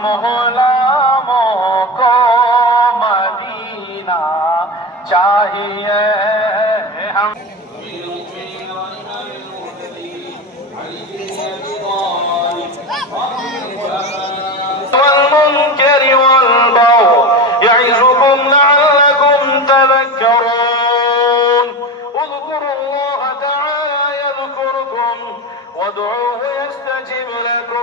हम गुलामों को मदीना चाहिए। हम والمنكر والبغي يعظكم لعلكم تذكرون اذكروا الله تعالى يذكركم وادعوه يستجب لكم